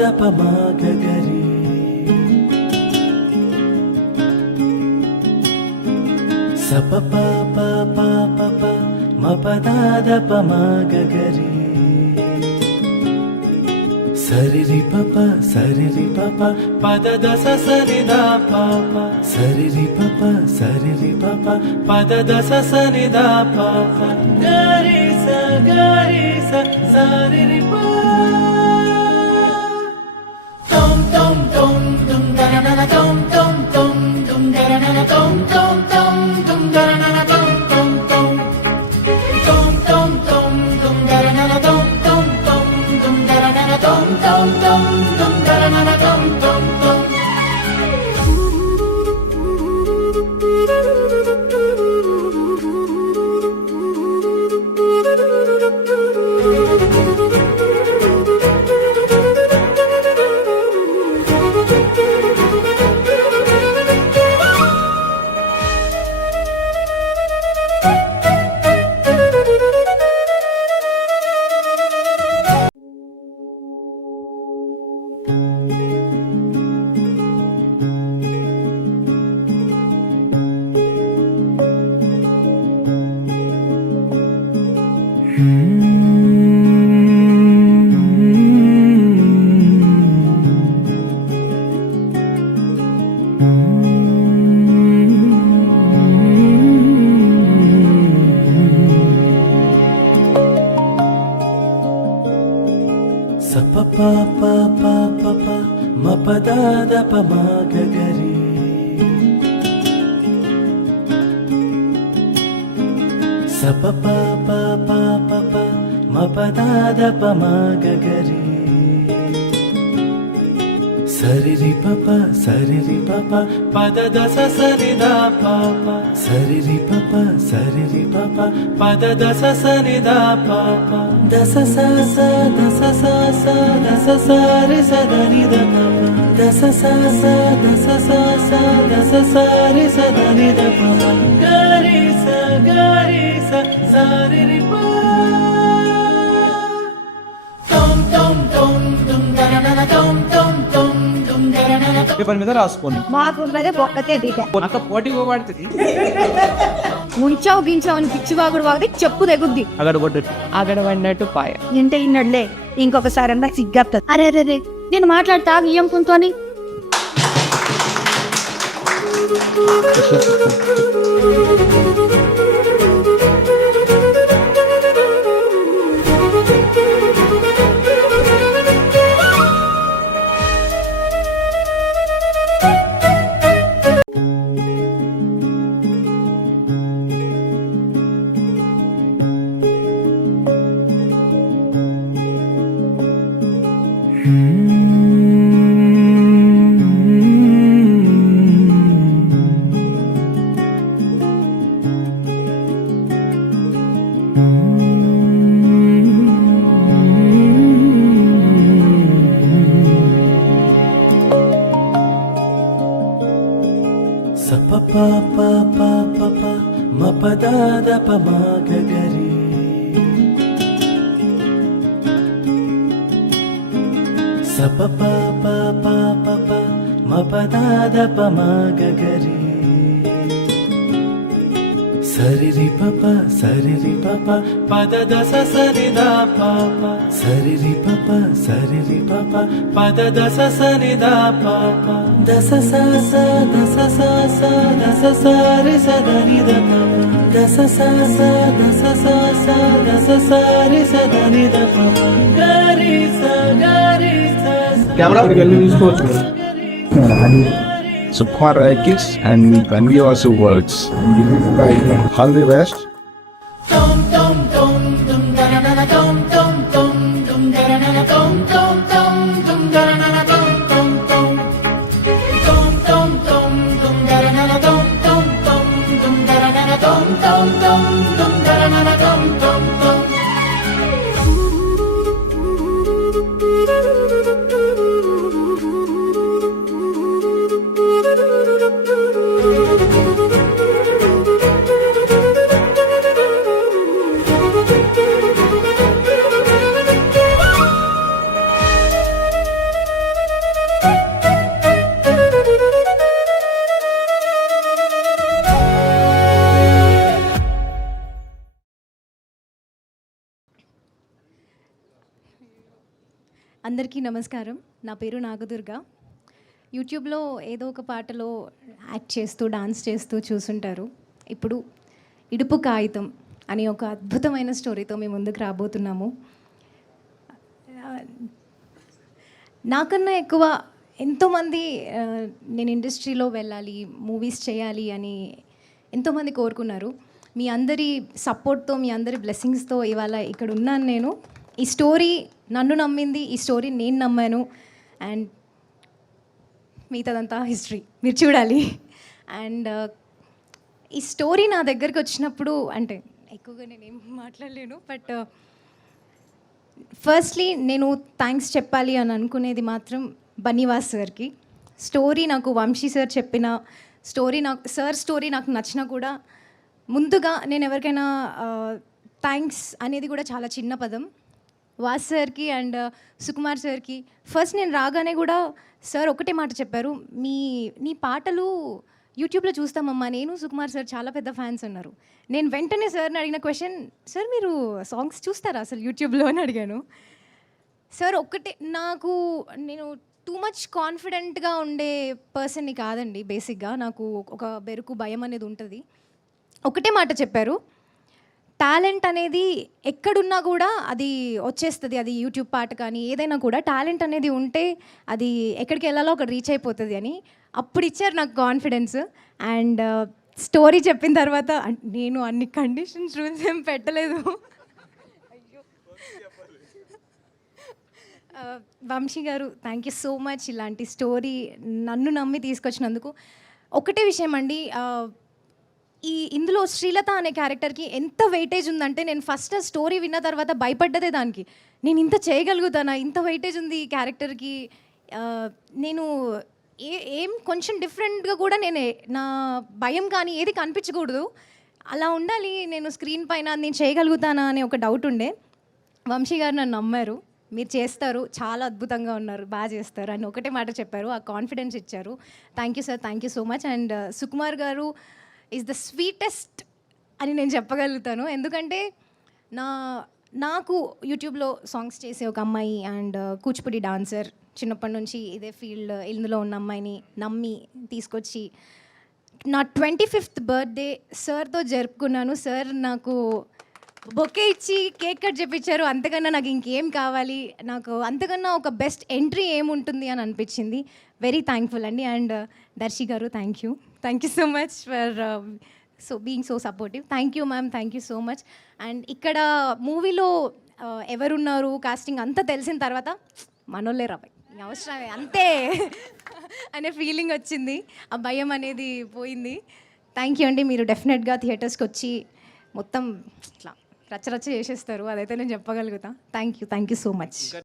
మపదాదపమాగరి సపపపపపప మపదాదపమాగరి సరిరి పప పదద సరిదా పాప సరిరి పప పదద సరిదా పాప గరి స సరిరి ప tom tom tom dum daranana tom tom tom dum daranana tom tom tom dum daranana tom tom tom tom tom tom dum daranana tom tom tom dum daranana tom tom tom dum daranana tom tom tom సపపపపప మపదాదపమాగరి సపపపపప మపదాదపమాగరి సరిరి పప పదద సరిదా పాప సరిరి పప పదద సరిదా పాప దస సారి సదనిద పప దస సారి సదనిద పప గరి స సరిరి ప tom tom tom dum daranana tom tom tom dum daranana paper మీద రాసుకోండి. మాకు ఉన్నదే ఒక్కతే తీట అంత పోటీ పోబడుతుంది. ముంచావు గించావు అని పిచ్చివాగుడు వాగితే చెప్పు తెగుద్ది. అగడ పడినట్టు పాయ. ఇంటే ఇన్నడులే ఇంకొకసారి నాకు సిగ్గప్తుంది. అరే నేను మాట్లాడతా ఇయ్యం కుంతోని సపపపపప మపదాదపమాగరి సపపపపప మపదాదపమాగరి సరిరి పప పదద సరిదా పాప సరిరి పప పదద సరిదా పాప దస సారి సదనిద పప దస సారి సదనిద పప గరి స కెమెరా తీసుకోవచ్చు. So far kids and we also works. All the best. tom tom tom tom dum da na na tom tom tom dum da na na tom tom tom dum da na na tom tom tom tom tom tom dum da na na tom tom tom dum da na na tom tom tom dum da na na tom tom tom. అందరికీ నమస్కారం. నా పేరు నాగదుర్గ. యూట్యూబ్లో ఏదో ఒక పాటలో act చేస్తూ dance చేస్తూ చూసుంటారు. ఇప్పుడు ఇడుపు కాగితం అనే ఒక అద్భుతమైన స్టోరీతో మేము ముందుకు రాబోతున్నాము. నాకన్నా ఎక్కువ ఎంతోమంది నేను ఇండస్ట్రీలో వెళ్ళాలి, మూవీస్ చేయాలి అని ఎంతోమంది కోరుకున్నారు. మీ అందరి సపోర్ట్తో, మీ అందరి బ్లెస్సింగ్స్తో ఇవాళ ఇక్కడ ఉన్నాను నేను. ఈ స్టోరీ నన్ను నమ్మింది, ఈ స్టోరీ నేను నమ్మాను. అండ్ మిగతాదంతా హిస్టరీ మీరు చూడాలి. అండ్ ఈ స్టోరీ నా దగ్గరికి వచ్చినప్పుడు అంటే ఎక్కువగా నేనేం మాట్లాడలేను, బట్ ఫస్ట్లీ నేను థ్యాంక్స్ చెప్పాలి అని అనుకునేది మాత్రం బన్నీవాస్ సార్కి. స్టోరీ నాకు వంశీ సార్ చెప్పిన స్టోరీ నాకు నచ్చినా కూడా ముందుగా నేను ఎవరికైనా థ్యాంక్స్ అనేది కూడా చాలా చిన్న పదం. వాస్ సార్కి అండ్ సుకుమార్ సార్కి ఫస్ట్ నేను రాగానే కూడా సార్ ఒకటే మాట చెప్పారు, నీ పాటలు యూట్యూబ్లో చూస్తామమ్మా, నేను సుకుమార్ సార్ చాలా పెద్ద ఫ్యాన్స్ అన్నారు. నేను వెంటనే సార్ని అడిగిన క్వశ్చన్, సార్ మీరు సాంగ్స్ చూస్తారా అసలు యూట్యూబ్లో అని అడిగాను. సార్ ఒక్కటే, నేను టూ మచ్ కాన్ఫిడెంట్గా ఉండే పర్సన్ని కాదండి. బేసిక్గా నాకు ఒక బెరుకు భయం అనేది ఉంటుంది. ఒకటే మాట చెప్పారు, టాలెంట్ అనేది ఎక్కడున్నా కూడా అది వచ్చేస్తుంది. అది యూట్యూబ్ పాట కానీ ఏదైనా కూడా టాలెంట్ అనేది ఉంటే అది ఎక్కడికి వెళ్ళాలో అక్కడ రీచ్ అయిపోతుంది అని అప్పుడు ఇచ్చారు నాకు కాన్ఫిడెన్స్. అండ్ స్టోరీ చెప్పిన తర్వాత నేను అన్ని కండిషన్స్ రూల్స్ ఏం పెట్టలేదు. వంశీ గారు థ్యాంక్ యూ సో మచ్ ఇలాంటి స్టోరీ నన్ను నమ్మి తీసుకొచ్చినందుకు. ఒకటే విషయం అండి, ఇందులో శ్రీలత అనే క్యారెక్టర్కి ఎంత వెయిటేజ్ ఉందంటే నేను ఫస్ట్ స్టోరీ విన్న తర్వాత భయపడ్డదే దానికి. నేను ఇంత చేయగలుగుతానా, ఇంత వెయిటేజ్ ఉంది ఈ క్యారెక్టర్కి. నేను ఏం కొంచెం డిఫరెంట్గా కూడా నా భయం కానీ ఏది కనిపించకూడదు, అలా ఉండాలి నేను స్క్రీన్ పైన, నేను చేయగలుగుతానా అనే ఒక డౌట్ ఉండే. వంశీ గారు నన్ను నమ్మారు, మీరు చేస్తారు, చాలా అద్భుతంగా ఉన్నారు, బాగా చేస్తారు అని ఒకటే మాట చెప్పారు. ఆ కాన్ఫిడెన్స్ ఇచ్చారు. Thank you sir, thank you so much. And Sukumar గారు ఈజ్ ద స్వీటెస్ట్ అని నేను చెప్పగలుగుతాను. ఎందుకంటే నాకు యూట్యూబ్లో సాంగ్స్ చేసే ఒక అమ్మాయి అండ్ కూచిపూడి డాన్సర్, చిన్నప్పటి నుంచి ఇదే ఫీల్డ్ ఇందులో ఉన్న అమ్మాయిని నమ్మి తీసుకొచ్చి నా 25th బర్త్డే సార్తో జరుపుకున్నాను. సార్ నాకు బొకే ఇచ్చి కేక్ కట్ చేయించారు. అంతకన్నా నాకు ఇంకేం కావాలి, నాకు అంతకన్నా ఒక బెస్ట్ ఎంట్రీ ఏముంటుంది అని అనిపించింది. వెరీ థ్యాంక్ఫుల్ అండి. అండ్ దర్శి గారు thank you so much for being so supportive. Thank you ma'am, thank you so much. And ఇక్కడ మూవీలో ఎవరున్నారు కాస్టింగ్ అంతా తెలిసిన తర్వాత మనోళ్ళే రాబాయ్ అవసరమే అంతే అనే ఫీలింగ్ వచ్చింది, ఆ భయం అనేది పోయింది. థ్యాంక్ యూ అండి. మీరు డెఫినెట్గా థియేటర్స్కి వచ్చి మొత్తం ఇట్లా రచ్చరచ్చ చేసేస్తారు, అదైతే నేను చెప్పగలుగుతా. Thank you so much.